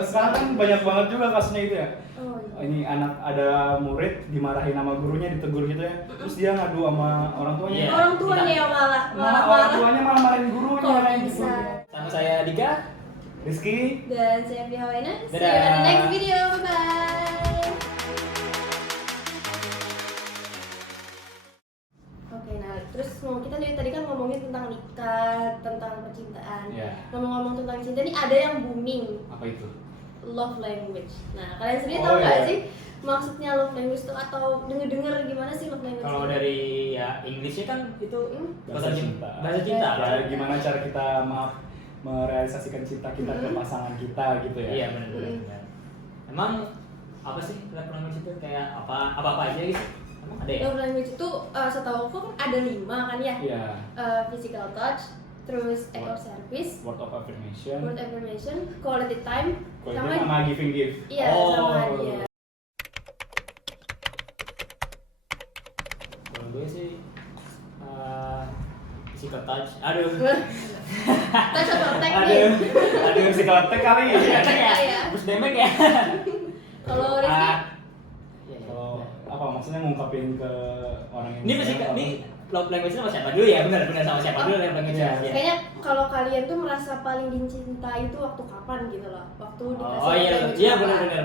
sekarang kan banyak banget juga kasusnya itu ya. Oh, iya. Ini anak ada murid dimarahin sama gurunya, ditegur gitu ya. Terus dia ngadu sama orang tuanya. Iya. Orang tuanya yang malah Orang tuanya malah marahin gurunya Kok gitu. bisa? Sama saya Dika. Rizky, Dan saya Pia Hawaina. See you Dadah. at the next video. Bye. Oke, nah terus kita dari tadi kan ngomongin tentang nikah, tentang percintaan. Iya. Ngomong-ngomong tentang cinta nih ada yang booming, apa itu? love language. Nah, kalian sendiri Oh, tahu nggak iya. sih maksudnya love language itu atau denger-denger gimana sih love language? Kalau itu? dari ya Inggrisnya kan itu Bahasa cinta. Bahasa cinta. Ya, gimana cara kita merealisasikan cinta kita ke pasangan kita gitu ya? Iya benar. Emang apa sih love language itu kayak apa aja gitu? Emang ada ya? Love language itu setahu aku kan ada 5 kan ya? Iya. Physical touch, terus act of service, Word of affirmation. word affirmation, quality time, Quality sama giving gift. iya Oh. sama dia. Kalau gue sih physical touch. Aduh. Touch atau tag Aduh. nih? Aduh, psikotek kali. Iya. Terus demek ya. Kalau Rizky, Kalau apa maksudnya ngungkapin ke orang yang Ini physical ini love language sama siapa dulu ya? Benar sama siapa dulu love language Iya. ya? kayaknya kalau kalian tuh merasa paling dicintai itu waktu kapan gitu loh? Waktu dikasih Oh iya, love language iya apa? benar.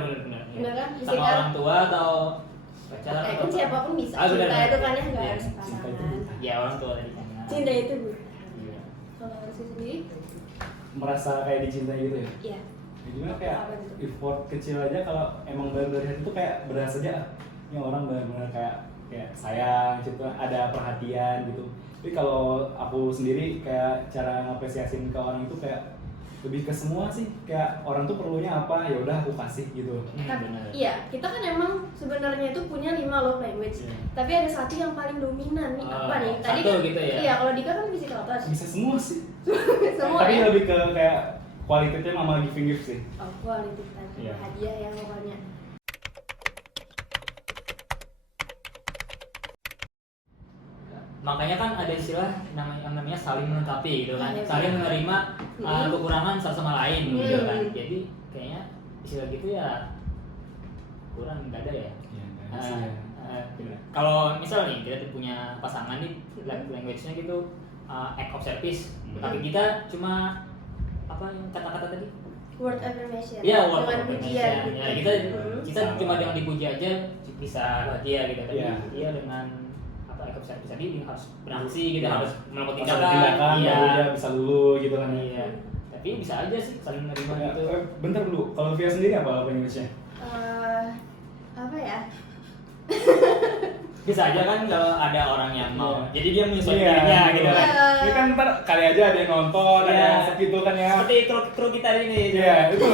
Benar kan? Sama Physical. orang tua atau pacar Kan atau siapapun bisa Ah, benar, cinta benar. itu kan ya nggak Iya, harus cinta itu pasangan. buta. Ya orang tua tadi kan. Cinta itu bu. Iya. Kalau Rizky sendiri, merasa kayak dicintai gitu ya? iya. Ya, gimana kayak Apa itu? effort kecil aja kalau emang dari hati itu kayak berasa aja ini orang benar-benar kayak sayang gitu, ada perhatian gitu. Tapi kalau aku sendiri kayak cara ngapresiasin ke orang itu kayak lebih ke semua sih, kayak orang tuh perlunya apa ya udah aku kasih gitu. Benar. Iya, kita kan emang sebenarnya itu punya 5 love language. Iya. Tapi ada satu yang paling dominan nih, apa nih? Tadi satu kan gitu ya? Iya, kalau Dika kan physical touch. Bisa semua sih. Semua Tapi ya. lebih ke kayak quality time sama giving gift sih. Oh, quality time, Iya. hadiah ya pokoknya. Makanya kan ada istilah namanya saling melengkapi gitu kan, Iya, saling benar. menerima kekurangan satu sama lain gitu Hmm. kan. Jadi kayaknya istilah gitu ya kurang nggak ada ya. Iya, Eh, sih ya. Kalau misal nih kita punya pasangan nih language-nya gitu act of service, tapi kita cuma apa yang kata-kata tadi? Word affirmation. Iya, word dengan of pujian affirmation. gitu. Ya, kita Sama. cuma dengan dipuji aja bisa bahagia gitu. Tapi Iya. dia dengan apa act of service tadi dia harus beraksi gitu, Iya. harus melakukan Pas ada tindakan. tindakan Iya. baru dia bisa lulu gitu kan ya. Iya. Tapi bisa aja sih saling menerima Ya, gitu. bentar dulu, kalau Via sendiri apa language-nya? Apa ya? Bisa aja kan kalau ada orang yang mau. Iya. Jadi dia menyesuaikan Iya, dirinya gitu kan. Iya. Ini kan ntar kali aja ada yang nonton, ada Iya. yang segitu kan ya. Seperti kru kita ini. Iya, itu.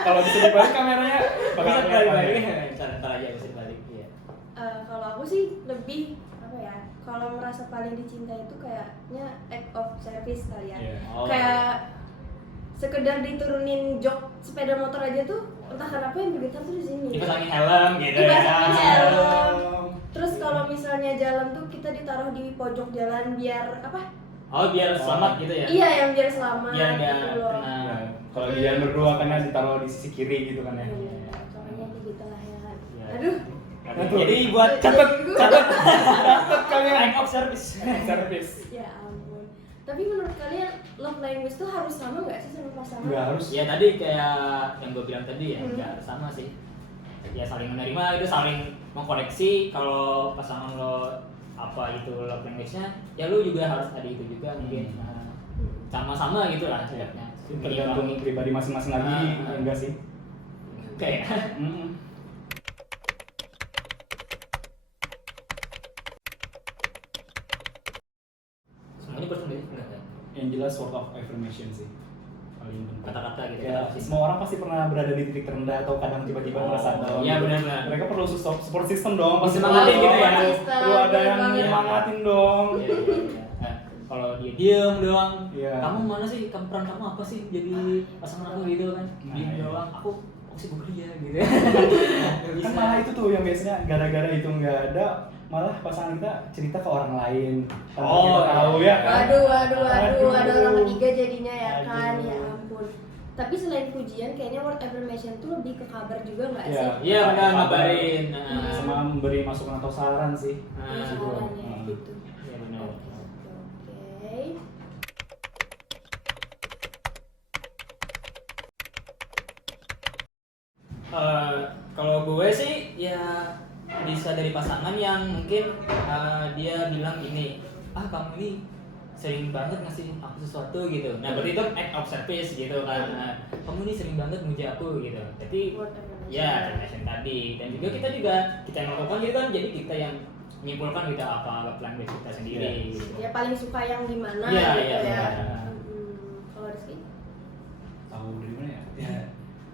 Kalau bisa dibalik kameranya bakal Bisa kelihatan dibalik. ya. Ntar aja bisa dibalik. Iya. Kalau aku sih lebih apa ya? Kalau merasa paling dicintai itu kayaknya act of service kali ya. Iya. Oh. Kayak sekedar diturunin jok sepeda motor aja tuh entah kenapa yang bergetar tuh di sini. Dipasangin helm gitu ya. Dipasangin helm. Terus kalau misalnya jalan tuh kita ditaruh di pojok jalan biar apa? Oh, biar selamat gitu ya. Iya, yang biar selamat Biar nggak gitu loh. kena. Iya, kalau dia berdua kan ya ditaruh di sisi kiri gitu kan ya. Iya, pokoknya kayak gitu lah ya. Iya. Aduh. Jadi buat catat Catat. kalian. act of service. Service. Ya ampun. Tapi menurut kalian love language tuh harus sama nggak sih sama pasangan? Enggak harus. Ya tadi kayak yang gue bilang tadi ya, Hmm. nggak sama sih. Ya saling menerima itu saling mengkoreksi. Kalau pasangan lo apa itu love language-nya, ya lo juga harus ada itu juga mungkin. Nah, sama-sama gitu lah setidaknya. Tergantung pribadi masing-masing lagi, ya enggak sih? Kayak Mm-mm. semuanya personal enggak kan? Yang jelas word of affirmation sih paling penting. Kata-kata gitu. Ya, kata-kata. semua orang pasti pernah berada di titik terendah atau kadang tiba-tiba Oh, merasa down. iya, benar-benar. Mereka perlu support system dong. Pasti Semangatin perlu gitu ya. dong. System, Perlu ada bener yang banget. nyemangatin dong. Iya, iya, iya. Nah, kalau dia diem doang, Iya. kamu mana sih? Peran kamu apa sih jadi pasangan aku gitu kan? Nah, Diem iya. doang, aku sih bekerja gitu. Nggak bisa. Kan malah itu tuh yang biasanya gara-gara itu nggak ada, malah pasangan kita cerita ke orang lain tanpa Oh, kita tahu ya kan. Waduh, ada orang Aduh. ketiga jadinya ya kan, Aduh. ya ampun. Tapi selain pujian, kayaknya word affirmation tuh lebih ke kabar juga nggak sih? Iya benar, ngabarin. Sama memberi masukan atau saran sih. Ah, Iya, gitu. sarannya Ah. gitu. Iya benar. Oke. Kalau gue sih ya bisa dari pasangan yang mungkin dia bilang gini, kamu ini sering banget ngasih aku sesuatu gitu. Nah berarti itu act of service gitu kan. Nah, kamu ini sering banget muji aku gitu. Jadi Word affirmation. ya affirmation tadi. Dan juga kita yang melakukan gitu kan. Jadi kita yang menyimpulkan kita apa love language kita sendiri. Iya. Gitu. Ya paling suka yang di mana Iya, gitu iya, ya. iya. Kalau Rizky? Tahu dari mana ya? Ya,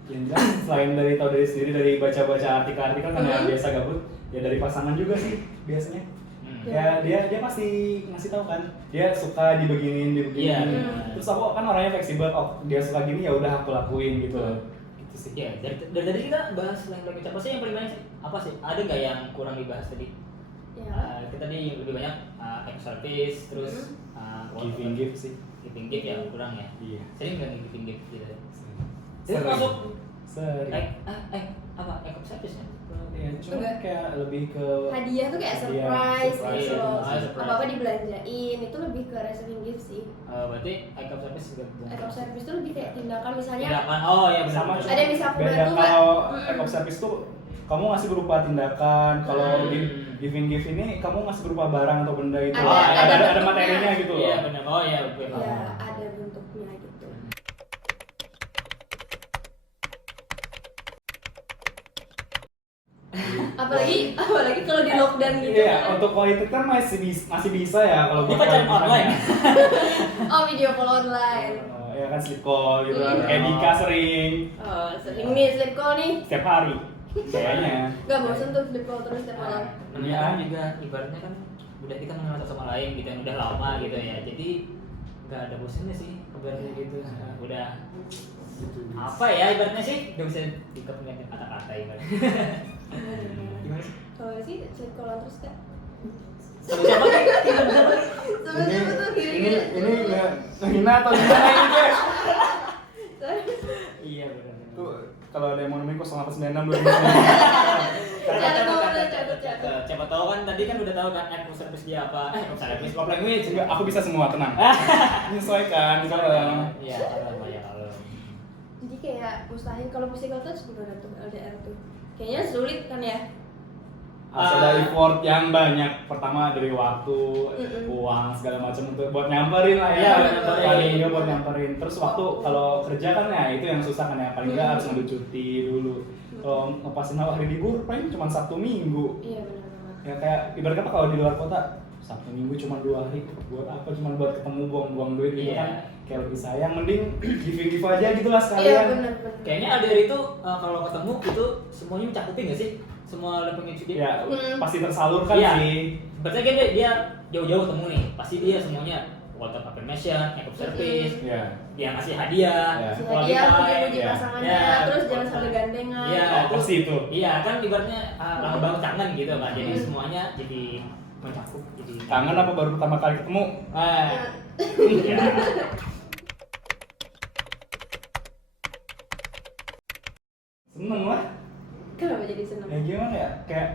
yang jelas selain tahu dari sendiri dari baca-baca artikel-artikel karena biasa gabut, ya dari pasangan juga sih biasanya. Ya dia pasti ngasih tahu kan, dia suka dibeginin. Iya. Terus aku kan orangnya fleksibel, dia suka gini ya udah aku lakuin gitu. Gitu sih. Ya, dari tadi kita bahas language apa sih yang paling banyak sih? Apa sih? Ada nggak yang kurang dibahas tadi? Ya. Kita tadi lebih banyak act of service, terus Giving gift sih. giving gift ya kurang ya. Iya. Sering nggak nih giving gift gitu? Sering. Itu masuk Sering. apa act of service ya? Ya, cuma Enggak. kayak lebih ke Hadiah tuh kayak Hadiah, surprise surprise, gitu loh. iya. Surprise. Apa-apa dibelanjain, itu lebih ke receiving gift sih. Berarti act of service juga. Act of service tuh lebih kayak tindakan misalnya Tindakan, oh ya benar. sama benar. cuma Ada yang bisa aku beda bantu nggak? kalau Mm-mm. act of service tuh kamu ngasih berupa tindakan, kalau di giving gift ini kamu ngasih berupa barang atau benda itu. Ada ada bentuknya. materinya gitu loh. Iya benar. Oh ya benar. ya ada bentuknya gitu. apalagi kalau di lockdown gitu. Iya, untuk quality kan masih bisa ya kalau Ini buat pacaran quality online. time. Oh, video call online. Ya kan sleep call gitu kan. Hmm. Kayak Dika sering Oh, sering nih sleep call nih. setiap hari. Kayaknya. Gak bosan tuh sleep call terus tiap malam. Namanya kan juga ibaratnya kan udah kita mengenal satu sama lain gitu yang udah lama gitu ya. Jadi nggak ada bosannya sih ibaratnya gitu. Udah apa ya ibaratnya sih nggak bisa dikepungin kata-kata ibaratnya. Gimana sih? Kalau sih sleep call terus kak. Sama siapa nih? Sama siapa tuh Ini kira-kira? nggak menghina atau gimana ini guys? Iya benar. Tuh kalau ada yang mau nemuin 0896 Catat. Siapa tahu kan tadi kan udah tahu kan act of service dia apa? Service love language. Enggak, aku bisa semua, tenang. Menyesuaikan sekarang. Iya, kalau ya kalau. Jadi kayak mustahil kalau physical touch gimana tuh LDR tuh? Kayaknya sulit kan ya? Harus ada effort yang banyak. Pertama dari waktu, Mm-mm. uang segala macam untuk buat nyamperin lah ya. Iya, buat nyamperin. Paling nggak buat nyamperin. Terus waktu kalau kerja kan ya itu yang susah kan ya. Paling nggak harus ngambil cuti dulu. Kalau ngepasin hari libur paling cuma Sabtu Minggu. Iya benar banget. Ya kayak ibarat kata kalau di luar kota Sabtu Minggu cuma 2 hari, buat apa? Cuma buat ketemu, buang-buang duit gitu Iya. kan. Kayak lebih sayang, mending give aja gitu lah Iya sekalian. benar. Kayaknya LDR itu kalau ketemu itu semuanya mencakupin nggak sih? Semua love language dia. Ya pasti tersalurkan Iya. sih. Berarti kan dia jauh-jauh ketemu nih, pasti dia semuanya word of affirmation, act of service, Iya. dia ngasih hadiah, Iya. Si quality hadiah time. puji-puji ya. pasangannya, Ya. terus jangan sampai gandengan. Iya. Oh, pasti itu. Iya kan ibaratnya lama banget kangen gitu kan, jadi semuanya jadi mencakup. Jadi Kangen apa baru pertama kali ketemu? Iya. Seneng lah. Kenapa jadi seneng? Ya gimana ya? Kayak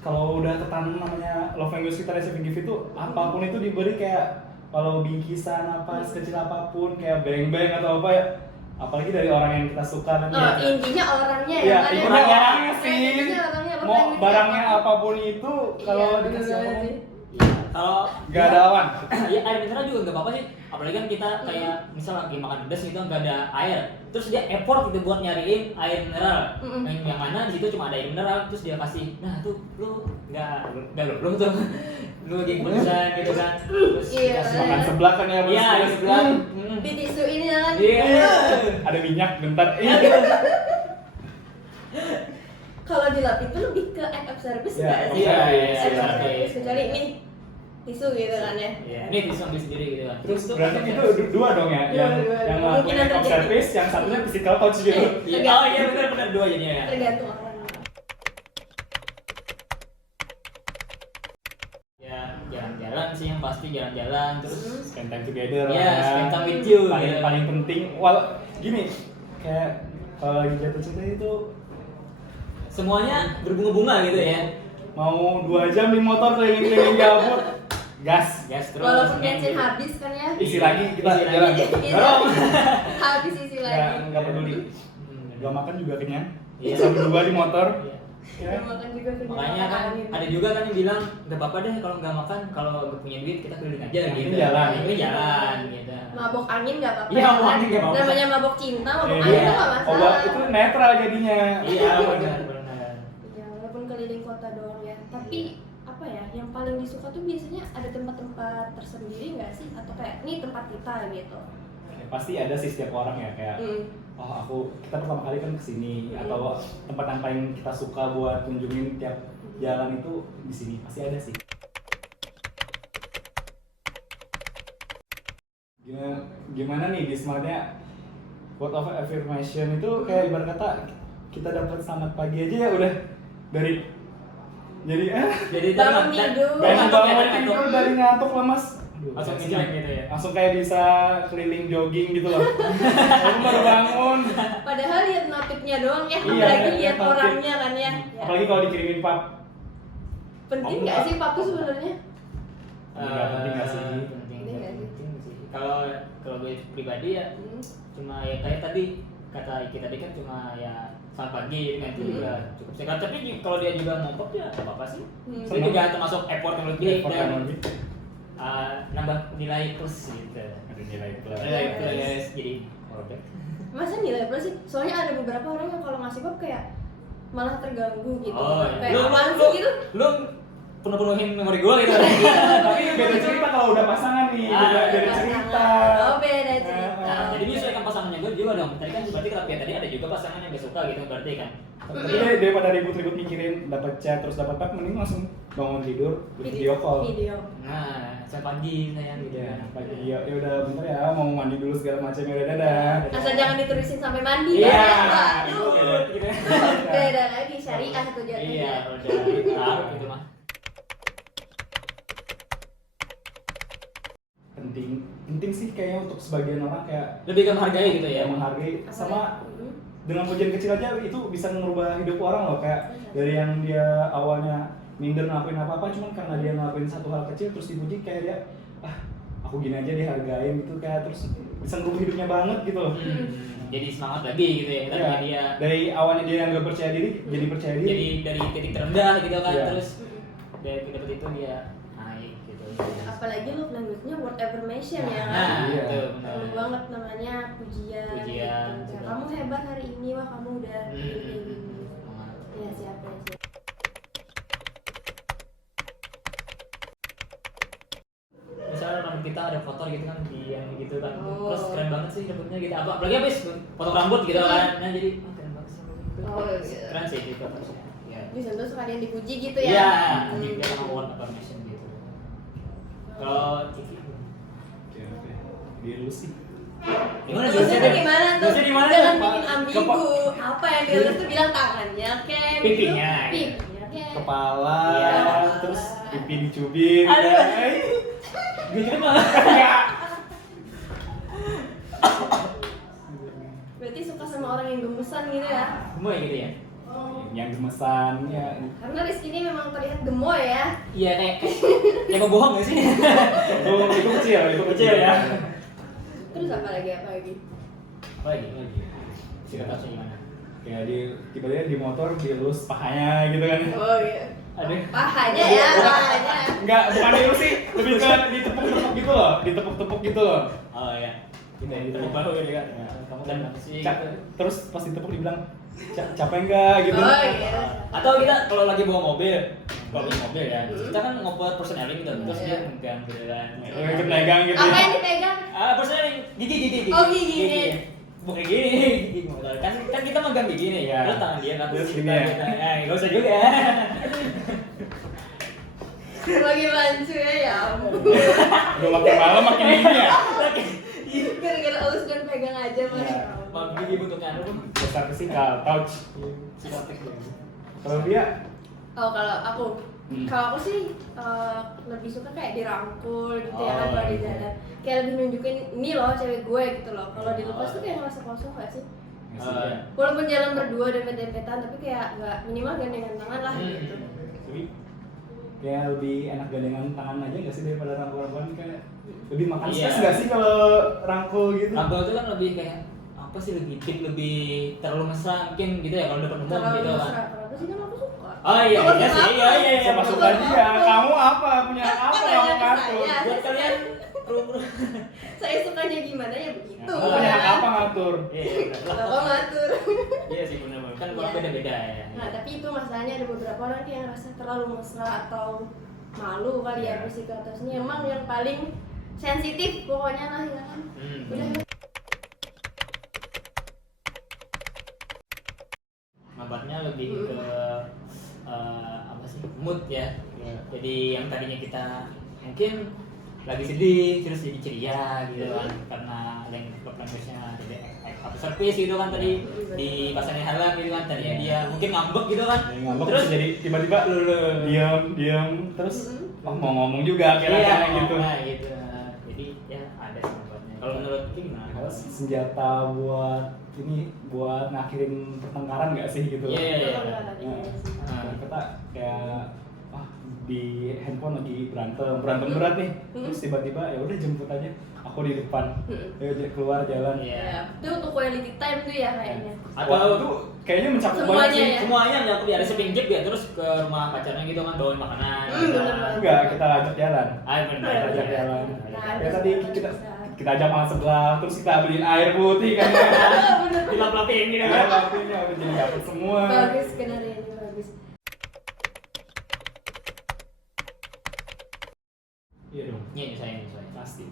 kalau udah ketanam namanya love language kita receiving gift itu apapun itu diberi, kayak kalau bingkisan apa sekecil apapun kayak beng-beng atau apa ya, apalagi dari orang yang kita suka kan. Oh, intinya orangnya ya. Iya, kan? intinya orangnya sih. Intinya orangnya love Mau language barangnya apa? apapun itu kalau Iya, dikasih bener apapun sih. Iya. Kalau nggak ada lawan. ya air mineral juga nggak apa-apa sih, apalagi kan kita kayak misal lagi makan pedas gitu nggak ada air, terus dia effort gitu buat nyariin air mineral. Yang mana di situ cuma ada air mineral, terus dia kasih, nah tuh lu nggak lu tuh lu lagi pedesan gitu kan, terus Iya. dikasih Makan sebelah kan ya. iya di sebelah. Di tisu ini kan. Iya. Ada minyak bentar. Iya. Kalau di lap itu lebih ke act of service Iya, nggak act of sih? service, Act of service. service. Kecuali ini tisu gitu kan ya. Iya, ini bisa ambil sendiri gitu kan. Terus tuh berarti act of itu service. dua dong ya, Dua, yang dua. yang Kemungkinan ngelakuin act of terjadi. service, yang satunya physical touch gitu. Iya. Oh iya benar dua jadinya ya. Tergantung orang. Ya jalan-jalan sih yang pasti jalan-jalan terus Spend time together Iya, lah. spend time with you, Paling gitu. paling penting gini kayak kalau lagi jatuh cinta itu Semuanya berbunga-bunga gitu ya. mau 2 jam di motor keliling-keliling gabut, gas, Gas terus. Walaupun bensin habis kan ya. isi lagi kita Isi jalan. lagi. Dorong. Habis isi lagi. Nggak peduli. Hmm. Gak makan juga kenyang. Iya. Bisa berdua di motor. Iya. Ya. Udah makan juga kenyang. Makanya kan angin. ada juga kan yang bilang nggak apa-apa deh kalau nggak makan, kalau nggak punya duit kita keliling aja Yang gitu. penting jalan. Yang penting jalan gitu. Mabok angin nggak apa-apa. Iya, mabok angin nggak apa-apa. Namanya mabok cinta, mabok Iya. angin itu nggak masalah. Obat itu netral jadinya. Iya benar. Ya, walaupun keliling kota doang ya. Tapi apa ya, yang paling disuka tuh biasanya ada tempat-tempat tersendiri nggak sih? Atau kayak ini tempat kita gitu. Ya, pasti ada sih setiap orang ya kayak oh kita pertama kali kan kesini atau tempat yang paling kita suka buat kunjungin tiap jalan itu di sini pasti ada sih. Gimana nih di Smartnya quote of affirmation itu kayak ibarat kata kita dapat selamat pagi aja ya udah dari jadi Jadi Bangun tidur. bangun tidur dari ngantuk lemas. Aduh, Langsung kasihan. ngejreng gitu ya. Langsung kayak bisa keliling jogging gitu loh. Aku baru bangun. Padahal lihat notifnya doang ya, Iya, apalagi lihat lihat notif. orangnya kan ya. Ya. Apalagi kalau dikirimin pap. Penting Mau nggak nggak? sih papu sebenarnya? Nggak penting nggak sih? Penting nggak sih? sih. Kalau gue pribadi ya cuma ya kayak tadi kata Iki tadi kan cuma ya selamat pagi kan itu juga cukup sih. Tapi kalau dia juga ngompok ya nggak apa-apa sih. Itu Senang. juga termasuk effort yang lebih Effort dan yang lebih. nambah nilai plus gitu. Ada nilai plus. Nilai plus jadi produk. Masa nilai plus sih? Soalnya ada beberapa orang yang kalau ngasih pap kayak malah terganggu gitu. Oh, iya. Kayak apaan sih gitu? Lu penuh-penuhin memori gue gitu. Tapi beda cerita kalau udah pasangan nih, beda cerita. Oh, beda cerita. Nah, jadi menyesuaikan pasangannya gue juga dong. Tadi kan berarti kata Pia tadi ada juga pasangan yang gak suka gitu berarti kan. Jadi daripada ribut-ribut mikirin dapat chat terus dapat pap, mending langsung bangun tidur video call. Video. Nah, selamat pagi sayang gitu Ya, kan. pagi ya udah bentar ya mau mandi dulu segala macam ya udah dadah. Asal jangan diterusin sampai mandi. Iya. Waduh. Ikut gitu. Beda lagi syariah tuh jatuhnya. Iya, udah taruh gitu mah. Penting sih kayaknya untuk sebagian orang kayak Lebih ke menghargai gitu ya. menghargai sama Mm-mm. dengan pujian kecil aja itu bisa merubah hidup orang loh kayak dari yang dia awalnya minder ngelakuin apa-apa cuman karena dia ngelakuin satu hal kecil terus dipuji kayak dia aku gini aja dihargain gitu kayak terus bisa ngerubah hidupnya banget gitu loh. Jadi semangat lagi gitu ya. Kita Iya, dia dari awalnya dia yang gak percaya diri jadi percaya diri. jadi dari titik terendah gitu kan Iya. terus dari dapet itu dia naik gitu. Apalagi love language-nya word affirmation ya kan. Nah, Iya. itu Perlu benar. banget namanya pujian. Pujian, gitu. betul. Kamu hebat hari ini, wah kamu udah gini. Semangat. Ya siapa sih? Misalnya rambut kita ada foto gitu kan di yang gitu kan Oh. terus keren banget sih rambutnya gitu apa apalagi habis potong rambut gitu kan nah jadi keren banget sih rambut itu. Oh, iya. Keren sih itu harusnya ya Bisa tuh sekalian dipuji gitu ya. iya Hmm. juga sama word affirmation gitu kalau Ciki Oke. Dia lu sih. gimana Terusnya tuh gimana tuh? Terusnya di mana Jangan tuh? bikin ambigu. Apa yang dia tuh bilang tangannya kayak Pipinya. Pipinya kayak. Kepala, Iya. terus pipi dicubit. Aduh. Ay. gue juga mah Berarti suka sama orang yang gemesan gitu ya? gemoy gitu ya Yang gemesan ya. Karena Rizky ini memang terlihat gemoy ya. iya kayak mau bohong gak sih Itu kecil, itu Kecil ya. Terus apa lagi apa lagi? apa lagi cerita harusnya gimana Kayak di tiba-tiba di motor dielus pahanya gitu kan. Oh iya. aduh Pahanya ya, pahanya. Enggak, bukan dielus sih, lebih ke ditepuk-tepuk gitu loh, ditepuk-tepuk gitu loh. oh iya kita ditepuk bahu gitu kan kamu kan apa sih Ca- gitu. terus pas ditepuk dibilang capek enggak gitu. Oh iya. Atau kita kalau lagi bawa mobil, ya, kita kan ngoper personeling gitu, terus dia Iya. megang gitu kan. Ikut megang gitu. Apa yang dipegang? Personeling, gigi. Oh, gigi. Bukan gini, gigi motor. Kan kita megang gigi nih, Iya. terus tangan dia kan Terus kita gini ya. gitu. Nggak usah juga. Bagi bancu ya ampun. Udah makin malam makin ini ya. Gara-gara elus dan pegang aja mas. Iya. Mau gigi bentuknya apa? Besar fisikal, touch. Si kontek gitu. Kalau dia Oh kalau aku Kalau aku sih lebih suka kayak dirangkul gitu ya kan kalau di jalan. Kayak lebih nunjukin ini loh cewek gue gitu loh. Kalau dilepas tuh kayak ngerasa kosong gak sih? Walaupun jalan berdua dempet-dempetan tapi kayak nggak minimal gandengan tangan lah gitu. Tapi kayak lebih enak gandengan tangan aja nggak sih daripada rangkul-rangkulan, kayak lebih makan stres nggak sih kalau rangkul gitu? Rangkul itu kan lebih kayak apa sih, lebih deep, lebih terlalu mesra mungkin gitu ya kalau depan umum Terlalu gitu kan. mesra, kalau aku sih kan aku suka. Oh iya, Kalau iya sih, suka iya apa? iya. Sama suka dia. Kamu apa? Punya apa Kan kamu nanya ke ngatur? saya. Buat kalian Saya sukanya gimana ya begitu. Kamu punya hak apa ngatur? iya benar. Kalau ngatur. Iya sih benar kan orang Iya. beda-beda ya. Nah tapi itu masalahnya ada beberapa orang yang ngerasa terlalu mesra atau malu kali ya bersih ke atasnya. Emang yang paling sensitif pokoknya lah ya kan. Udah. Ngabarnya lebih ke apa sih, mood ya. Jadi yang tadinya kita mungkin lagi sedih terus jadi ceria gitu kan, karena yang love language-nya jadi act of service gitu kan tadi di bahasanya halang gitu kan, tadinya dia mungkin ngambek gitu kan, Ngambek terus terus jadi tiba-tiba diam terus mau ngomong juga iya kira-kira gitu. nah gitu. Jadi ya ada sih ngabarnya. Kalau menurut Ki gimana? Kalau senjata buat ini buat ngakhirin pertengkaran nggak sih gitu? Iya iya iya. Nah, kita kayak di handphone lagi berantem berat nih, terus tiba-tiba ya udah jemput aja, aku di depan, ayo keluar jalan. Iya. Ya, itu untuk quality time tuh ya kayaknya. Atau Wah, itu kayaknya mencakup Semuanya banget sih. ya? semuanya nyakup ya, ada sepinggit ya, terus ke rumah pacarnya gitu kan bawain makanan. gitu. bener banget. Enggak, kita ajak jalan. Ah benar. Kita ajak jalan. Nah, Ya tadi bisa. kita ajak makan sebelah, terus kita beliin air putih kan ya. Dilap-lapin gitu Ya, kan. lapinya udah jadi dapet semua. Bagus skenario ini bagus. Iya dong. Iya saya Pasti.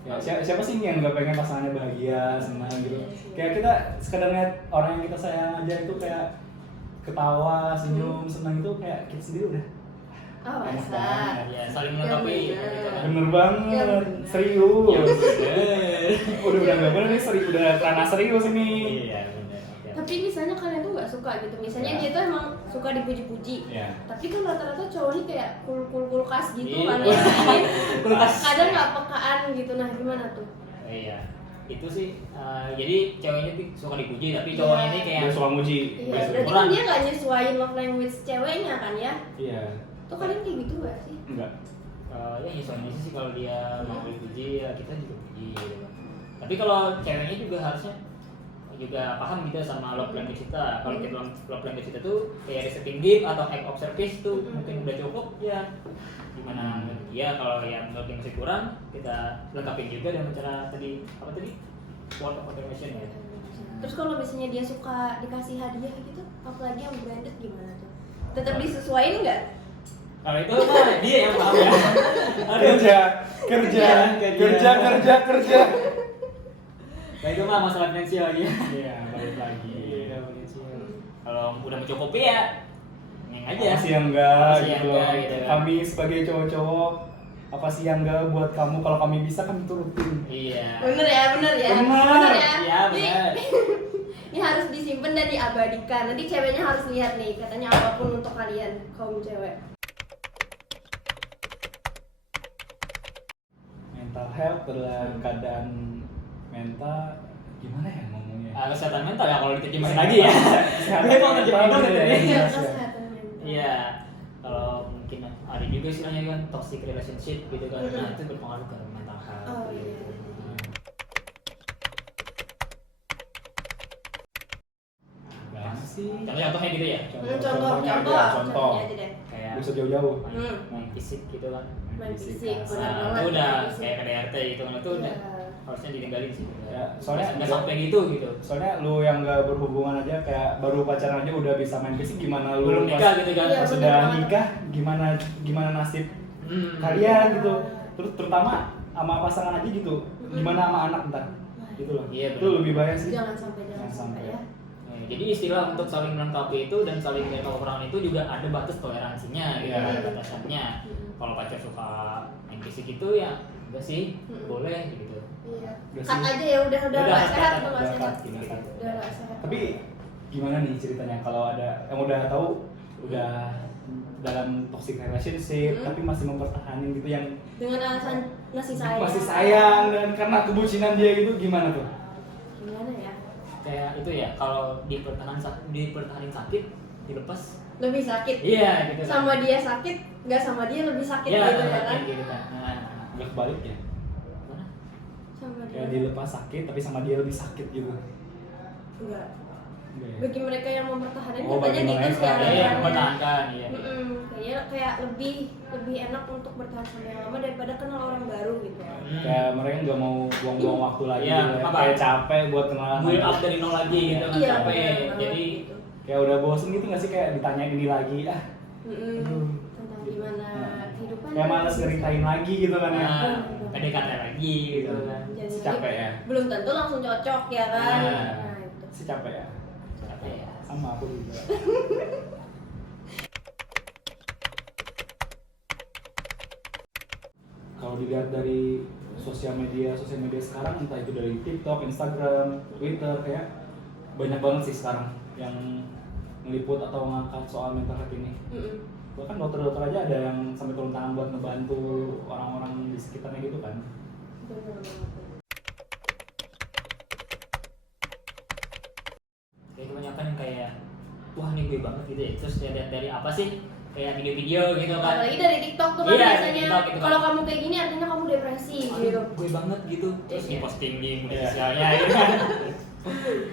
Nah, Ya, siapa sih yang nggak pengen pasangannya bahagia, senang gitu? Kayak kita sekadar ngeliat orang yang kita sayang aja itu kayak ketawa, senyum, senang itu kayak kita sendiri udah Oh, enak masa. banget. ya saling Ya, melengkapi bener. gitu kan. Bener Ya, banget, bener. serius. Ya bener. Udah nggak bener nih, udah ranah serius ini. Iya benar. Oke. Tapi misalnya kalian tuh nggak suka gitu, misalnya Ya. dia tuh emang suka dipuji-puji, Ya. tapi kan rata-rata cowok ini kayak kulkas gitu Iya. kan ya. Kulkas. Kadang nggak pekaan gitu, nah gimana tuh? Iya. Itu sih jadi ceweknya tuh suka dipuji tapi cowoknya ini kayak Dia suka muji. Iya, Dia berarti suka- kan dia nggak nyesuaiin love language ceweknya kan ya? Iya. Tuh kalian kayak gitu nggak sih? Enggak. ya nyesuaiin sih kalau dia mau dipuji ya kita juga puji gitu kan. Tapi kalau ceweknya juga harusnya juga paham gitu sama love language kita. Kalau kita love language kita tuh kayak resetting gift atau act of service tuh mungkin udah cukup ya. Gimana ya kalau yang menurut yang masih kurang kita lengkapin juga dengan cara tadi apa tadi word of affirmation ya. Terus kalau misalnya dia suka dikasih hadiah gitu, apalagi yang branded gimana tuh? Tetap disesuaiin nggak? Kalau itu mah dia yang paham ya. Aduh. Kerja. Nah itu mah masalah finansial lagi. Iya, balik lagi. Iya, finansial. Kalau udah mencukupi ya neng aja. Apa sih yang enggak Apa sih yang gitu. enggak, gitu kan. Kami sebagai cowok-cowok apa sih yang enggak buat kamu, kalau kami bisa kan turutin. Iya. Bener ya. Bener. ya. Iya benar. Ini harus disimpan dan diabadikan. Nanti ceweknya harus lihat nih, katanya apapun untuk kalian kaum cewek. Mental health adalah keadaan mental, gimana ya ngomongnya? Kesehatan mental ya kalau diterjemahin lagi ya. Kesehatan Gue mau terjemahin mental dong gitu ya. tadi. Iya, Iya. kesehatan mental. Iya. Kalau mungkin ada juga istilahnya kan toxic relationship gitu kan. Nah itu berpengaruh ke mental health. Oh, iya. gitu. Gimana sih? Contohnya gitu ya. Contohnya aja, apa? contoh. Contohnya aja deh. Kayak Bisa jauh-jauh. main fisik gitu kan. Main fisik, kasar. benar Nah, banget. itu udah main fisik. kayak KDRT gitu kan, itu udah Iya. harusnya ditinggalin sih. Ya, soalnya nggak sampai gitu gitu. Soalnya lu yang nggak berhubungan aja, kayak baru pacaran aja udah bisa main fisik, gimana lu Belum nikah gitu kan. Iya, pas bener udah banget. nikah gimana nasib kalian gitu, terus terutama sama pasangan aja gitu, gimana sama anak ntar gitu loh. Iya, Itu bener. lebih bahaya sih. Jangan sampai ya. Ya, jadi istilah untuk saling melengkapi itu dan saling menjaga kekurangan itu juga ada batas toleransinya gitu, Iya. ada batasannya. Kalau pacar suka main fisik itu ya enggak sih, boleh gitu. Iya. Udah Cut sih. aja ya, udah Udah, nggak sehat, udah, udah nggak udah sehat. cut, udah cut. Udah nggak sehat. Tapi gimana nih ceritanya kalau ada yang udah tahu, udah dalam toxic relationship tapi masih mempertahankan gitu yang dengan alasan masih sayang. masih sayang dan karena kebucinan dia gitu gimana tuh? Gimana ya? Kayak itu ya, kalau dipertahanin sakit, dilepas Lebih sakit. iya gitu kan. Sama dia sakit, nggak sama dia lebih sakit Iya, gitu ya kan? gitu kan. Nah, Nggak kebalik ya? mana? Sama dia. Kayak dilepas sakit tapi sama dia lebih sakit gitu. Enggak. Enggak ya? Bagi mereka yang mempertahankan Oh, katanya bagi gitu mereka. sih Iya, alasannya. mempertahankan, iya. Kayak lebih enak untuk bertahan sama yang lama daripada kenal orang baru gitu. Kayak mereka nggak mau buang-buang waktu lagi Iya, gitu ya. apa? Kayak capek buat kenalan Build lagi. up dari nol lagi gitu kan, Iya, capek. benar banget Jadi gitu. Kayak udah bosen gitu nggak sih kayak ditanyain ini lagi Tentang gimana kehidupan. kayak males ngeritain lagi gitu kan ya. PDKT lagi gitu kan. Jadi Capek ya. belum tentu langsung cocok ya kan. Nah. Nah, itu. Si capek ya. Capek ya. Sama aku juga. Kalau dilihat dari sosial media sekarang entah itu dari TikTok, Instagram, Twitter kayak banyak banget sih sekarang yang meliput atau ngangkat soal mental health ini. Bahkan dokter-dokter aja ada yang sampai turun tangan buat ngebantu orang-orang di sekitarnya gitu kan. Bener banget. Kayak kebanyakan yang kayak wah ini gue banget gitu ya. Terus lihat dari apa sih? Kayak video-video gitu kan. Apalagi dari TikTok tuh kan Iya, biasanya TikTok gitu kan. kalau kamu kayak gini artinya kamu depresi Aduh, gitu. gue banget gitu. Terus Iya. diposting di media Iya. sosialnya gitu kan.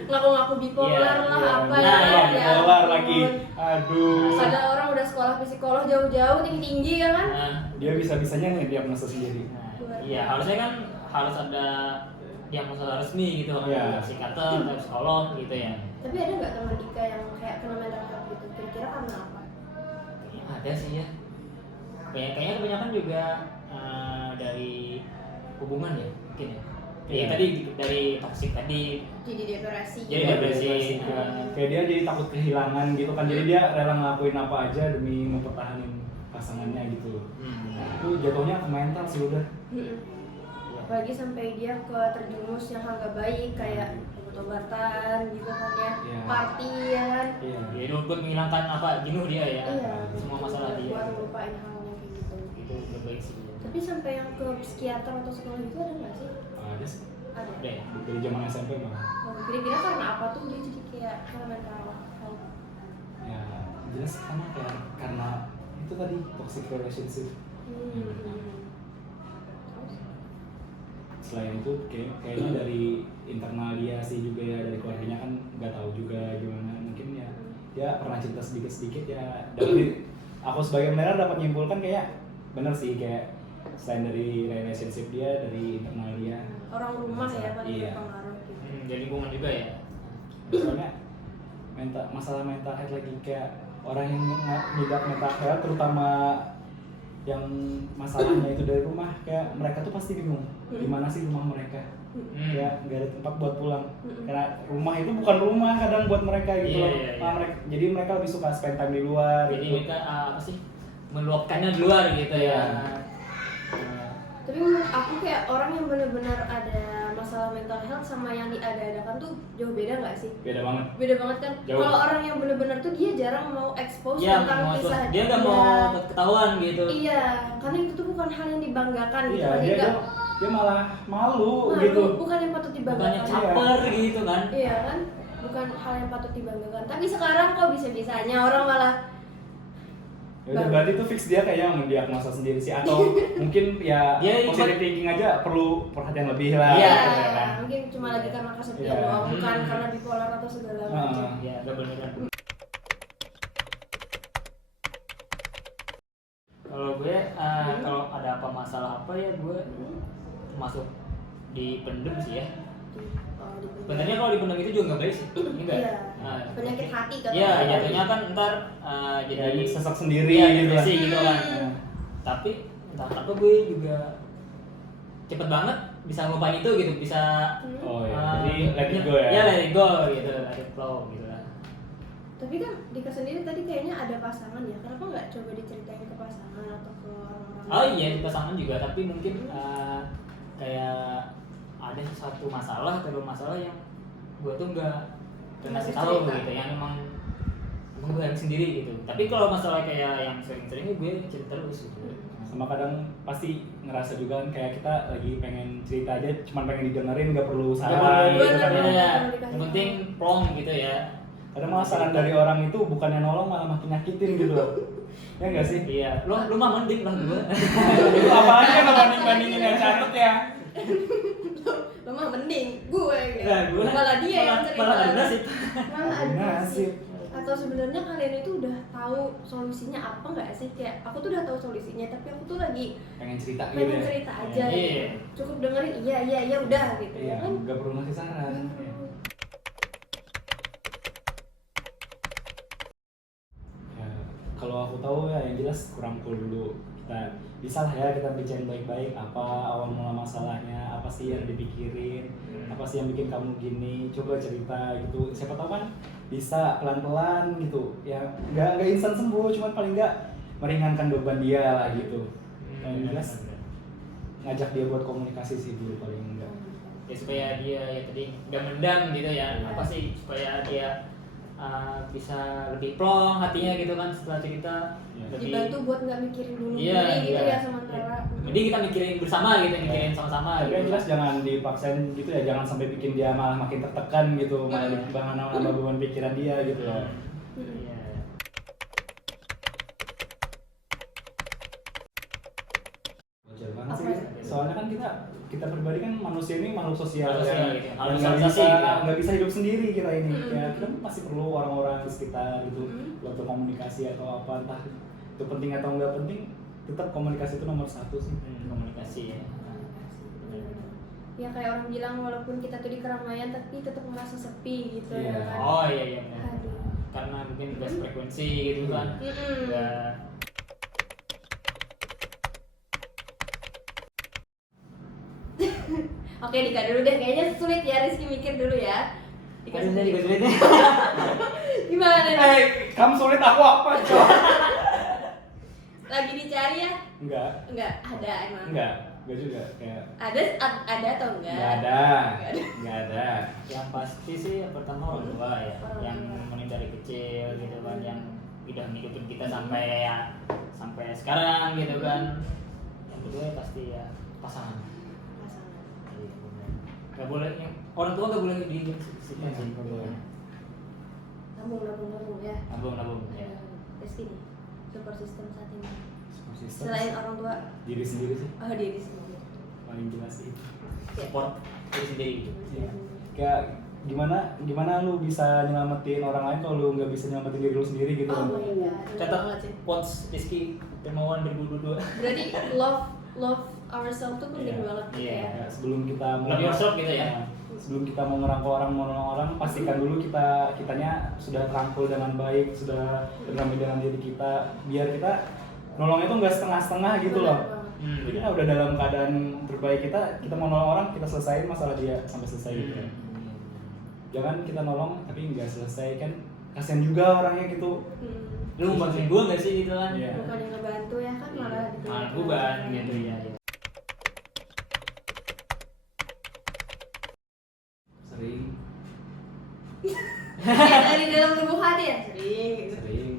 Ngaku-ngaku bipolar Iya, lah Iya, apa nah, ya. bipolar ampun. lagi. Aduh. Ada orang udah sekolah psikolog jauh-jauh tinggi-tinggi ya kan? Nah, Dia bisa-bisanya ngediagnosa sendiri. iya harusnya kan harus ada diagnosa resmi gitu kan, Iya. psikiater atau psikolog gitu ya. Tapi ada nggak teman Dika yang kayak kena mental health gitu? Kira-kira karena apa? Kayaknya ada sih ya. Kayaknya kebanyakan juga dari hubungan ya mungkin ya. Iya. Tadi dari toksik tadi. Jadi depresi. Jadi gitu. depresi. Kan. Kayak dia jadi takut kehilangan gitu kan. Jadi dia rela ngelakuin apa aja demi mempertahankan pasangannya gitu. Itu jatuhnya ke mental sih udah. Apalagi sampai dia ke terjumus yang hal gak baik kayak obat-obatan gitu kan ya, Iya. party ya kan. Iya. Ya buat menghilangkan apa jenuh dia ya. Iya. Semua masalah dia. Buat ngelupain hal yang kayak gitu. Itu udah baik sih. Tapi sampai yang ke psikiater atau psikolog itu ada nggak sih? Ada sih. Ada. Udah ya. Dari zaman SMP bang. Oh, kira-kira karena apa tuh dia jadi kayak kena mental health? Ya jelas karena itu tadi toxic relationship. Terus? Selain itu kayaknya dari internal dia sih juga ya, dari keluarganya kan nggak tahu juga gimana, mungkin ya dia pernah cerita sedikit ya. Dari aku sebagai pendengar dapat nyimpulkan kayak bener sih, kayak selain dari relationship dia, dari internal dia. Orang rumah ya paling Iya. berpengaruh gitu. Dari lingkungan juga ya. Soalnya masalah mental health lagi, kayak orang yang ngidap mental health terutama yang masalahnya itu dari rumah, kayak mereka tuh pasti bingung di mana sih rumah mereka, ya nggak ada tempat buat pulang karena rumah itu bukan rumah kadang buat mereka gitu loh. Jadi mereka lebih suka spend time di luar Jadi gitu. mereka apa sih meluapkannya di luar gitu ya. Tapi menurut aku kayak orang yang benar-benar ada masalah mental health sama yang diada-adakan tuh jauh beda nggak sih? Beda banget. Beda banget kan? Jauh. Kalau orang yang benar-benar tuh dia jarang mau expose Iya, tentang mau kisah dia nggak mau ketahuan gitu. Iya, karena itu tuh bukan hal yang dibanggakan gitu. Iya, Jadi dia, nggak dia malah malu malu, gitu. bukan yang patut Bukannya dibanggakan. caper gitu kan. Iya kan? Bukan hal yang patut dibanggakan. Tapi sekarang kok bisa-bisanya orang malah Ya udah, berarti itu fix dia kayaknya mendiagnosa sendiri sih, atau mungkin ya Dia positive thinking aja perlu perhatian lebih lah. Iya. gitu ya kan. Mungkin cuma lagi karena kesepian Iya. doang, bukan karena bipolar atau segala macam. Ya, gak beneran. Kalau gue kalau ada apa masalah apa ya gue masuk dipendem sih ya. Sebenarnya kalau dipendem itu juga nggak baik sih. Ini enggak. Iya. Penyakit hati kan. Iya, jatuhnya kan ntar jadi Jadi sesek sendiri iya, gitu depresi kan. gitu kan. Iya. Tapi entah kenapa gue juga cepet banget bisa ngelupain itu gitu, bisa Oh ya, jadi let it go ya. Iya, let it go gitu, let it flow gitu lah. Tapi kan Dika sendiri tadi kayaknya ada pasangan ya. Kenapa nggak coba diceritain ke pasangan atau ke orang-orang? Oh iya, di pasangan juga, tapi mungkin kayak ada satu masalah atau dua masalah yang gue tuh nggak ngasih tahu cerita. gitu, yang emang mengundang sendiri gitu. Tapi kalau masalah kayak yang sering-sering gue cerita terus gitu. Sama kadang pasti ngerasa juga kan kayak kita lagi pengen cerita aja cuman pengen didengerin nggak perlu saran gitu kan Bener. ya. Yang penting plong gitu ya. Kadang malah saran dari orang itu bukannya nolong malah makin nyakitin gitu loh. Ya nggak sih? Iya, lu mah mending lah gue. Itu apalagi kan banding-bandingin yang catet ya. Lo mah mending gue gitu. Nah, gue Malah dia yang cerita. malah ada nasib. Malah ada Nasib. Atau sebenarnya kalian itu udah tahu solusinya apa nggak sih? Kayak aku tuh udah tahu solusinya, tapi aku tuh lagi Pengen cerita gitu pengen ya. cerita aja. Iya. Gitu. Cukup dengerin iya udah gitu Iya, kan. nggak perlu ngasih saran. Ya, kalau aku tahu ya yang jelas kurang cool dulu. Kita bisa lah ya kita bicarain baik-baik apa awal mula masalahnya, apa sih yang dipikirin, apa sih yang bikin kamu gini, coba cerita gitu. Siapa tahu kan bisa pelan-pelan gitu. Ya nggak instan sembuh, cuman paling nggak meringankan beban dia lah gitu. Yang jelas ngajak dia buat komunikasi sih dulu paling enggak. Ya supaya dia ya tadi nggak mendam gitu ya. Iya. Apa sih supaya dia bisa lebih plong hatinya gitu kan setelah cerita. Iya. Lebih Dibantu buat nggak mikirin dulu Iya, sendiri gitu iya. ya sementara. Mending kita mikirin bersama gitu, mikirin sama-sama Tapi yang gitu. jelas jangan dipaksain gitu ya, jangan sampai bikin dia malah makin tertekan gitu, malah nambah beban pikiran dia gitu loh. Iya. Wajar banget Apa sih. ya? Soalnya kan kita pribadi kan manusia ini makhluk sosial Manusia yang, gitu. yang Harus nggak bisa sosialisasi gitu ya. nggak bisa hidup sendiri kita ini. Mm-mm. Ya kita pasti perlu orang-orang di sekitar gitu buat berkomunikasi atau apa, entah itu penting atau nggak penting, tetap komunikasi itu nomor satu sih. Komunikasi ya. Ya kayak orang bilang walaupun kita tuh di keramaian tapi tetap merasa sepi gitu Iya. ya kan. Oh iya iya benar. Aduh. Karena mungkin beda frekuensi gitu kan. Mm-mm. Nggak Oke Dika dulu deh, kayaknya sulit ya Rizky mikir dulu ya. Dika Kasih sendiri. juga sulitnya. Gimana nih? Kamu sulit aku apa coba? Lagi dicari ya? Enggak, Enggak, ada emang. enggak juga kayak Ada atau enggak? enggak ada, Nggak ada. enggak ada. Yang pasti sih yang pertama orang tua ya, Orang yang tua. nemenin dari kecil gitu kan, yang udah ngikutin kita sampai sekarang gitu kan. Yang kedua ya pasti ya pasangan. Pasangan. Iya benar. Gak boleh yang orang tua gak boleh Iya, sih. nggak boleh. Nabung ya. Nabung ya. Rizky nih, support system saat ini. Konsisten. Selain orang tua, Diri sendiri sih oh diri sendiri. paling jelas sih. Support diri sendiri gitu. Iya. Kayak gimana lu bisa nyelamatin orang lain kalau lu nggak bisa nyelamatin diri lu sendiri gitu. Oh my god, bener Catat banget sih. quotes Rizky Dermawan 2022. Berarti love ourselves tuh penting Iya. banget gitu Iya. ya. Ya, sebelum kita mau Love yourself gitu ya? sebelum kita mau ngerangkul orang, mau nolong orang, pastikan dulu kitanya sudah terangkul dengan baik, sudah berdamai dengan diri kita, biar kita nolongnya tuh nggak setengah-setengah gitu loh. Bener banget. Jadi kita udah dalam keadaan terbaik kita mau nolong orang, kita selesaiin masalah dia sampai selesai gitu. Jangan kita nolong tapi nggak selesai, kan kasian juga orangnya gitu. Hmm. Lu mau bantuin gue gak sih gitu kan? Iya. Bukan yang ngebantu ya kan malah bikin Malah kita- beban gitu ya. Sering, Kayak dari dalam lubuk hati ya sering gitu. sering.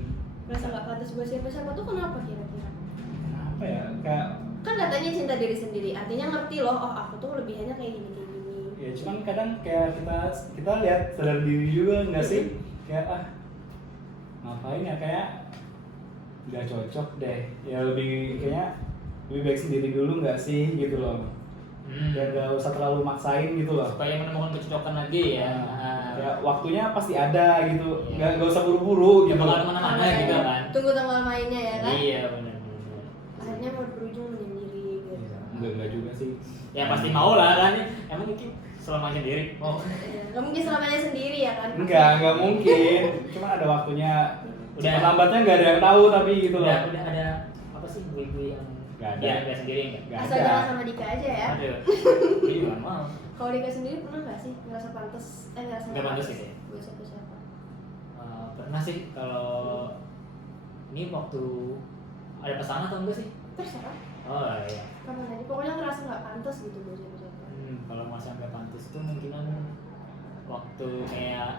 Merasa nggak pantas buat siapa-siapa tuh kenapa kira-kira? Kenapa ya? Kayak Kan katanya cinta diri sendiri, artinya ngerti loh, oh aku tuh lebihannya kayak gini. ya cuman kadang kayak kita lihat sadar diri juga nggak sih, kayak ngapain ya, kayak nggak cocok deh, ya kayaknya lebih baik sendiri dulu nggak sih gitu loh. Ya nggak usah terlalu maksain gitu loh. Supaya menemukan kecocokan lagi ya. Ya waktunya pasti ada gitu, Iya. nggak usah buru-buru Ya gitu. bakal kemana-mana gitu kan. Tunggu tanggal mainnya ya kan? Iya benar. Akhirnya mau berujung menyendiri gitu. Enggak juga sih. Ya pasti mau lah kan. Emang mungkin selama sendiri. Oh. Gak mungkin selamanya sendiri ya kan? Enggak mungkin. Cuman ada waktunya. Udah. Cepat lambatnya nggak ada yang tahu tapi gitu loh. Udah ada apa sih gue yang Nggak ada. Dia sendiri enggak? Nggak Asal ada. jangan sama Dika aja ya. Ada. Dia juga nggak mau. Kalau Dika sendiri pernah nggak sih ngerasa pantas? Ngerasa Nggak pantas gitu ya? Buat siapa-siapa? Pernah sih kalau ini waktu ada pasangan atau enggak sih? Terserah. Oh iya. Kapan aja? Pokoknya ngerasa nggak pantas gitu buat siapa-siapa. Kalau masa nggak pantas itu mungkinan waktu kayak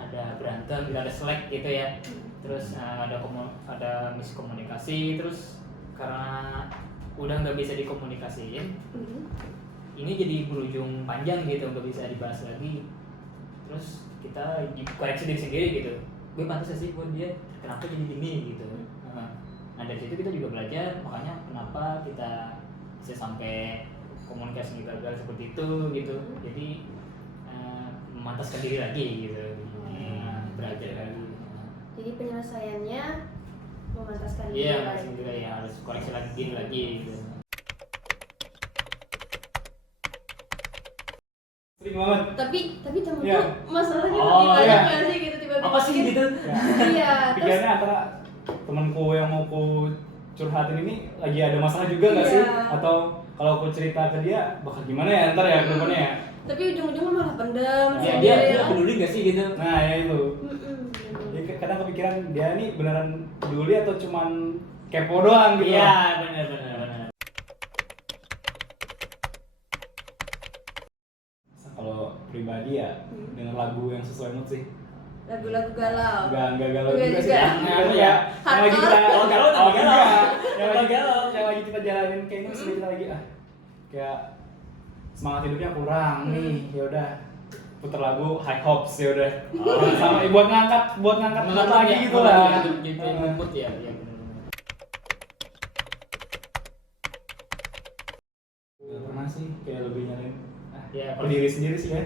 ada berantem, kita ada slack gitu ya. Terus ada miskomunikasi, terus karena udah nggak bisa dikomunikasiin, ini jadi berujung panjang gitu, nggak bisa dibahas lagi. Terus kita koreksi diri sendiri gitu, gue pantas sih buat dia, kenapa jadi gini gitu. Nah dari situ kita juga belajar, makanya kenapa kita bisa sampai komunikasi gagal seperti itu gitu. Jadi memantaskan diri lagi gitu, belajar lagi. Jadi penyelesaiannya memantaskan diri Iya, lagi. ya harus koreksi lagi diri lagi gitu. Sering banget. Tapi temen Iya. tuh masalahnya Oh, lebih banyak iya. nggak sih gitu tiba-tiba. Apa sih gitu? Ya. Iya, terus Pikirannya antara temanku yang mau ku curhatin ini lagi ada masalah juga nggak Iya. sih? Atau kalau aku cerita ke dia bakal gimana ya ntar ya ke depannya ya? tapi ujung-ujungnya malah pendam Ya, sendiri dia ya. peduli gak sih gitu? Nah ya itu. Mm-mm. Ya, kadang kepikiran dia nih beneran peduli atau cuman kepo doang gitu. Iya, benar. Kalau pribadi ya denger lagu yang sesuai mood sih. Lagu-lagu galau. Enggak galau Enggak juga sih. juga. Yang ya. Yang lagi kita Hardcore. Oh, galau tapi oh, galau. enggak. Tapi galau. Yang lagi kita jalanin kayaknya misalnya kita lagi kayak semangat hidupnya kurang nih. Ya udah puter lagu High Hopes ya udah. Sama buat ngangkat mood lagi gitu lah. Gitu, mood ya, ya benar. Gak pernah sih kayak lebih nyalain Ya, ke diri sendiri sih ya.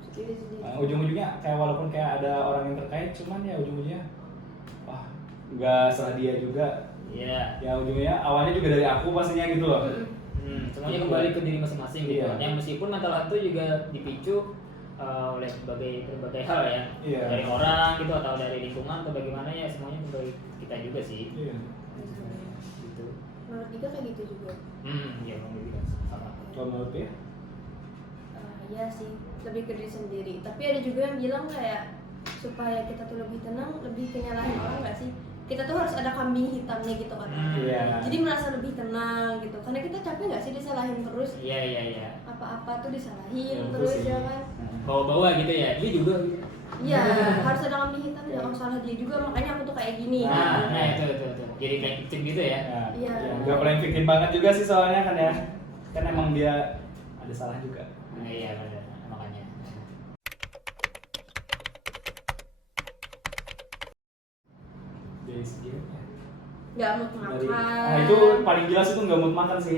Sendiri-sendiri. Ujung-ujungnya kayak walaupun kayak ada orang yang terkait, cuman ya ujung-ujungnya wah nggak salah dia juga. Iya. Ya ujungnya awalnya juga dari aku pastinya gitu loh. Semuanya kembali ke diri masing-masing gitu. Iya. Yang meskipun mental health itu juga dipicu oleh berbagai hal ya. Iya. Dari orang gitu atau dari lingkungan atau bagaimana ya, semuanya kembali ke kita juga sih. Iya. Gitu. Menurut Dika kayak gitu juga. Iya bang juga sama. Kalau menurut dia? Iya sih, lebih ke diri sendiri. Tapi ada juga yang bilang kayak supaya kita tuh lebih tenang, lebih kenyalahin orang nggak sih? Kita tuh harus ada kambing hitamnya gitu kan. Iya. Jadi merasa lebih tenang gitu. Karena kita capek nggak sih disalahin terus. Iya. Apa-apa tuh disalahin Ya, terus sih. ya kan. Bawa-bawa gitu ya, dia juga gitu. Iya, harus ada kambing hitamnya. Oh salah dia juga, makanya aku tuh kayak gini. Nah itu. Jadi kayak victim gitu ya. Iya. Nggak pernah victim banget juga sih soalnya kan ya. Kan emang dia ada salah juga. Nah, iya benar, makanya. Dari segi apa ya? Nggak mood Dari, makan. itu paling jelas itu nggak mood makan sih.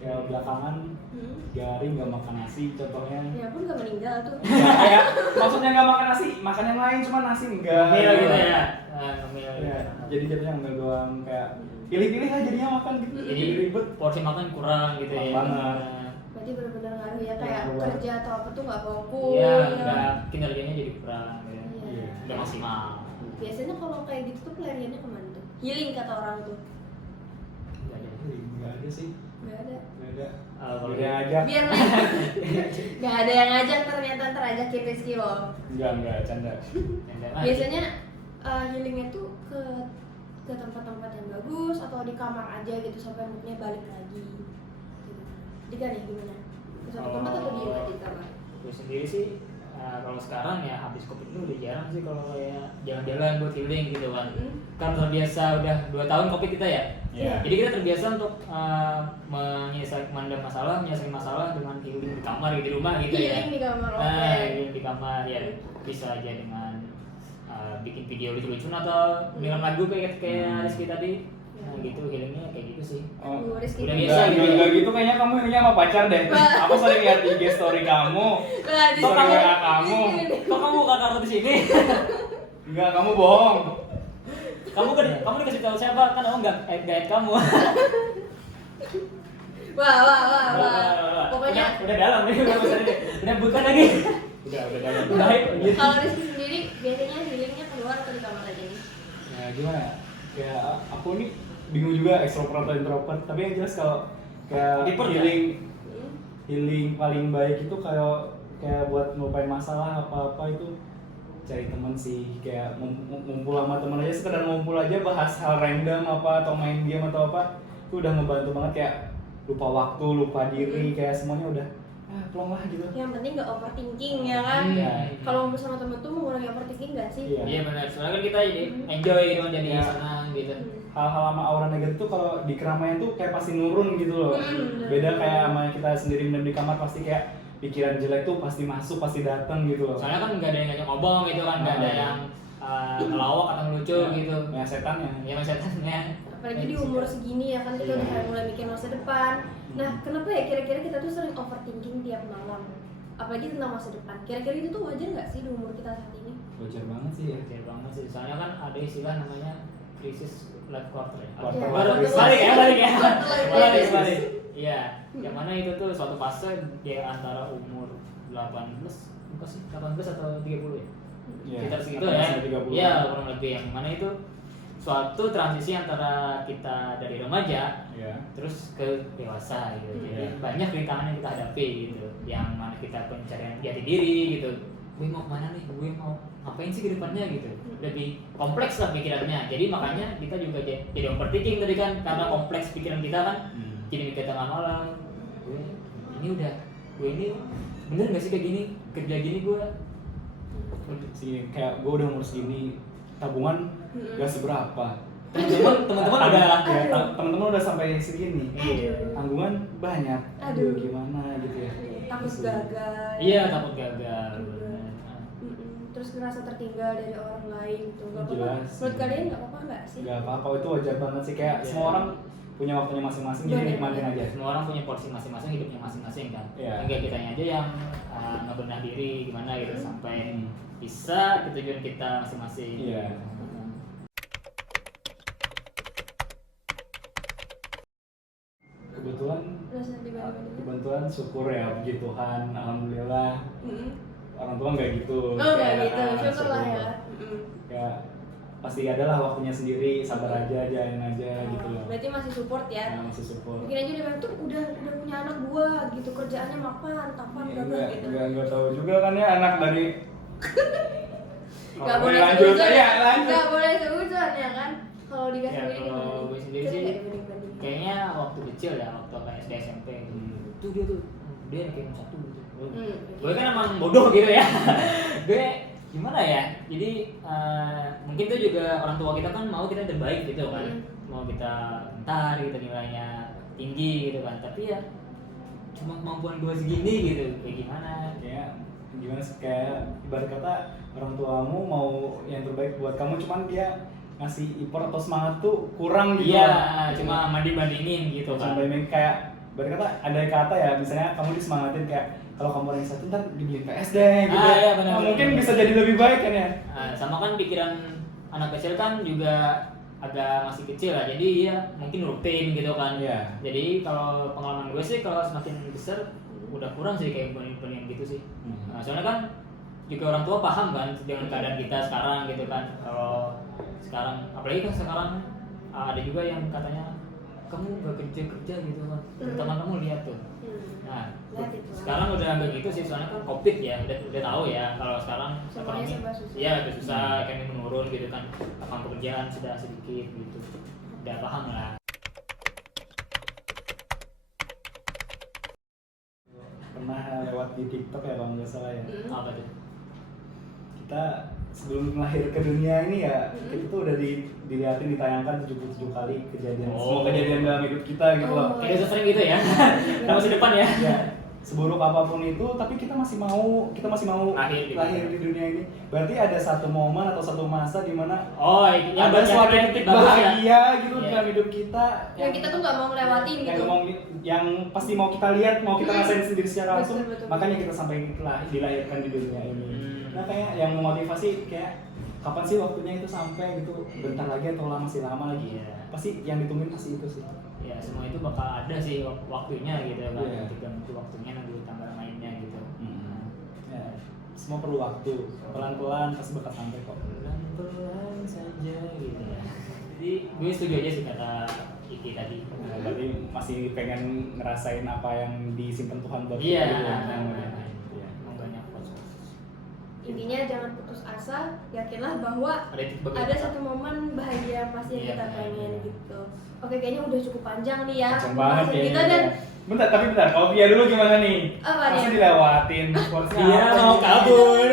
Kayak belakangan Garing nggak makan nasi contohnya. Ya pun nggak meninggal tuh. Nah, kayak maksudnya nggak makan nasi, makan yang lain cuma nasi enggak. Ngemil gitu ya. Ngemil. Ya, jadi jadinya ngemil doang kayak pilih-pilih lah jadinya makan gitu. Jadi Jadi ribet. porsi makan kurang gitu ya. Kurang banget. Berarti benar-benar ngaruh ya kayak Ngaruh. kerja atau apa tuh nggak fokus. Iya, nggak kinerjanya jadi kurang ya. Iya. Nggak maksimal. Biasanya kalau kayak gitu tuh pelariannya kemana tuh? Healing kata orang tuh. Nggak ada sih. Nggak ada. Nggak ada. Kalau Dia aja. Biar nggak ada yang ngajak ternyata ntar ajakin Rizky loh. Enggak, canda. Biasanya healingnya tuh ke tempat-tempat yang bagus atau di kamar aja gitu sampai moodnya balik lagi. Gitu. Dika nih gimana? Ke suatu tempat atau diem aja di kamar? Gue sendiri sih kalau sekarang ya habis covid itu udah jarang sih kalau kayak jalan-jalan buat healing gitu kan. Kan terbiasa udah 2 tahun covid kita ya. Iya. Jadi kita terbiasa untuk menyelesaikan masalah dengan healing di kamar gitu, di rumah gitu ya. Healing di kamar, oke. Healing di kamar ya bisa aja dengan bikin video lucu-lucu atau dengan lagu kayak Rizky tadi. Nah gitu healingnya kayak gitu sih. Aduh, Rizky. Udah Enggak, biasa gitu. enggak gitu kayaknya kamu ininya sama pacar deh. Aku sering lihat IG story kamu. Nah, di Story sini- WA kamu. Kok kamu buka kartu di sini? Enggak, kamu bohong. kamu dikasih tahu siapa? Kan aku nggak guide kamu. Wah. Pokoknya udah dalam nih, udah bukan lagi. Udah dalam. Udah hype gitu. kalau Rizky sendiri biasanya healingnya keluar atau di kamar aja nih? Ya gimana ya? Kayak aku nih bingung juga extrovert atau introvert. Tapi yang jelas kalau kayak Introvert, healing paling baik itu kayak buat ngelupain masalah apa-apa itu cari teman sih, kayak ngumpul sama teman aja, sekedar ngumpul aja bahas hal random apa atau main game atau apa itu udah ngebantu banget, kayak lupa waktu, lupa diri, kayak semuanya udah plong lah gitu. Yang penting nggak overthinking ya kan. Iya. Kalau ngumpul sama temen tuh mengurangi overthinking nggak sih? Iya. Iya benar, soalnya kan kita jadi enjoy gitu kan, jadi Iya. senang gitu. Hal-hal sama aura negatif tuh kalau di keramaian tuh kayak pasti nurun gitu loh. Hmm. Beda kayak sama kita sendiri di kamar, pasti kayak pikiran jelek tuh pasti masuk, pasti datang gitu loh. Soalnya kan nggak ada yang ngajak ngomong gitu kan, nggak ada yang ngelawak atau ngelucu gitu. Ya setannya. Ya setannya. Apalagi di umur segini ya kan kita udah kayak mulai mikir masa depan. Nah, kenapa ya kira-kira kita tuh sering overthinking tiap malam? Apalagi tentang masa depan. Kira-kira itu tuh wajar nggak sih di umur kita saat ini? Wajar banget sih ya. Wajar banget sih, soalnya kan ada istilah namanya krisis life quarter ya. Quarter Baru life crisis. balik ya. Quarter life crisis. Balik. Iya, yang mana itu tuh suatu fase di antara umur 18, bukan sih 18 atau 30 ya? Iya, Sekitar segitu 18 ya. sampai 30. Iya, kurang lebih, yang mana itu suatu transisi antara kita dari remaja Iya. terus ke dewasa gitu. Jadi Iya. banyak rintangan yang kita hadapi gitu, yang mana kita pencarian jati diri gitu. Gue mau kemana nih? Gue mau ngapain sih ke depannya gitu? Lebih kompleks lah pikirannya. Jadi makanya kita juga jadi overthinking tadi kan, karena kompleks pikiran kita kan. Jadi mikir tengah malam, gue ini bener nggak sih kayak gini, kerja gini gue. Sih kayak gue udah umur segini, tabungan gak seberapa. Teman-teman ada. Ya, teman-teman udah sampai segini. Iya. Tanggungan banyak. Aduh. Gimana gitu ya. Takut gagal. Iya, takut gagal. Terus ngerasa tertinggal dari orang lain gitu. Gak apa-apa. Jelas. Menurut kalian nggak apa-apa nggak sih? Gak apa-apa, itu wajar banget sih. Kayak Iya. semua orang punya waktunya masing-masing, jadi Bener. nikmatin aja. Semua orang punya porsi masing-masing, hidupnya masing-masing kan. Iya. Enggak kitanya aja yang ngebenah diri gimana gitu sampai Hmm. bisa ke tujuan kita masing-masing. Iya. Kebetulan Terus dibanding-bandingin. kebetulan syukur ya, puji Tuhan, alhamdulillah. Orang tua nggak gitu. Oh nggak Kayak, gitu, syukur lah syukur. ya. Kayak pasti adalah waktunya sendiri, sabar aja, jalanin aja gitu loh. Berarti masih support ya? Nah, masih support. Mungkin aja dia bilang tuh udah punya anak gua gitu, kerjaannya mapan, tapan, gagal gitu. Enggak tahu juga kan ya anak dari. Gak Kalau boleh lanjut seuzon ya, lanjut. Gak boleh seuzon ya kan? Kalau dikasih Ya, ini kalau gue sendiri sih, dibanding-bandingin. kayaknya waktu kecil ya, waktu kayak SD SMP gitu. Tuh dia anak yang satu gitu. Gue kan emang bodoh gitu ya. Gue gimana ya? Jadi mungkin tuh juga orang tua kita kan mau kita terbaik gitu kan. Mau kita pintar gitu, nilainya tinggi gitu kan. Tapi ya cuma kemampuan gue segini gitu. Kayak gimana? Kayak gimana sih, kayak ibarat kata orang tuamu mau yang terbaik buat kamu, cuman dia ngasih effort atau semangat tuh kurang gitu. Iya, cuma banding-bandingin gitu kan. Sampai kayak ibarat kata ada kata ya, misalnya kamu disemangatin kayak kalau kamu rank 1 ntar dibeliin PS deh gitu. Iya, benar, Nah, benar, mungkin benar. bisa jadi lebih baik kan ya. Sama kan pikiran anak kecil kan juga agak masih kecil lah, jadi ya mungkin rutin gitu kan. Iya. Jadi kalau pengalaman gue sih kalau semakin besar udah kurang sih kayak banding gitu sih. Soalnya kan juga orang tua paham kan dengan keadaan kita sekarang gitu kan. Kalau sekarang, apalagi kan sekarang ada juga yang katanya kamu gak kerja gitu kan. Teman kamu lihat tuh. Nah, Lihat itu. sekarang udah agak gitu sih, soalnya kan COVID ya, udah tahu ya kalau sekarang Semuanya ekonomi serba susah. iya udah susah, ekonomi menurun gitu kan, lapangan pekerjaan sudah sedikit gitu, udah paham lah. Pernah lewat di TikTok ya kalau nggak salah ya. Apa tuh? Kita sebelum lahir ke dunia ini ya, kita tuh udah dilihatin, ditayangkan 77 kali kejadian, semua kejadian dalam hidup kita gitu loh. Kayak udah sering gitu ya, kita masih depan ya. Ya, seburuk apapun itu, tapi kita masih mau Lahir di dunia ini. Berarti ada satu momen atau satu masa di mana Oh, yang ada suatu yang titik bagus ya. bahagia gitu Iya. dalam hidup kita Yang kita tuh nggak mau ngelewatin yang gitu. yang pasti mau kita lihat, mau kita rasain sendiri secara langsung. Betul. Makanya kita sampai dilahirkan di dunia ini. Nah, kayak yang memotivasi kayak kapan sih waktunya itu sampai gitu, bentar lagi atau masih lama lagi. Iya. Pasti yang ditungguin pasti itu sih. Ya semua itu bakal ada sih waktunya gitu kan, Iya. ketika itu waktunya nunggu tanggal mainnya gitu. Ya, semua perlu waktu, pelan-pelan pasti bakal sampai kok. Pelan-pelan saja gitu ya. Jadi gue setuju aja sih kata Iki tadi. Nah, berarti masih pengen ngerasain apa yang disimpan Tuhan buat Iya. kita gitu. Iya. Emang banyak proses. Intinya jangan putus asa, yakinlah bahwa Ada titik bagus. ada satu momen bahagia pasti yang Iya, kita pengen iya. gitu. Oke, kayaknya udah cukup panjang nih ya Panjang banget pembahasan ya, kita, iya. dan bentar. Kalau Via dulu gimana nih? Apa Masa nih? dilewatin sportsnya Dia apa mau nih? kabur.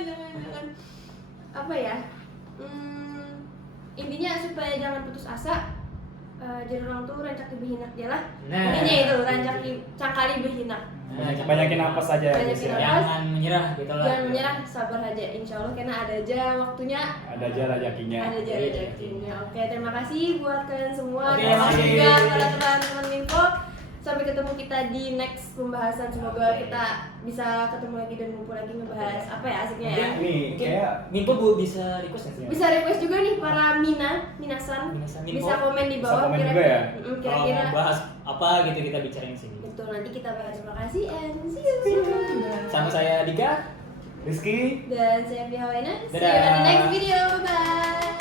Jangan. Apa ya? Intinya supaya jangan putus asa. Jadi orang tuh rancak berhinak dia lah. Nah. Intinya itu rancak cangkali berhinak. Banyakin napas aja ya, Banyakin guys ya. napas. Jangan menyerah gitu lah. Jangan menyerah, sabar aja. Insya Allah karena ada aja waktunya. Ada aja rezekinya. Ada aja rezekinya. Oke, terima kasih buat kalian semua. Oke, Terima kasih makasih. juga kepada teman-teman Minfo. Sampai ketemu kita di next pembahasan. Semoga Oke. kita bisa ketemu lagi dan ngumpul lagi ngebahas apa ya asiknya ya. Nih, kayak Minpo Bu bisa request nggak sih? Bisa request juga nih para minasan. Minasan, Minfo. Bisa komen di Bisa bawah komen juga ya? Kalau Kira-kira. mau bahas apa gitu kita bicarain sini. Betul, nanti kita bahas. Terima kasih and see you. Sama saya Dika. Rizky. Dan saya Pia Waina. See you Dadah. on the next video. Bye.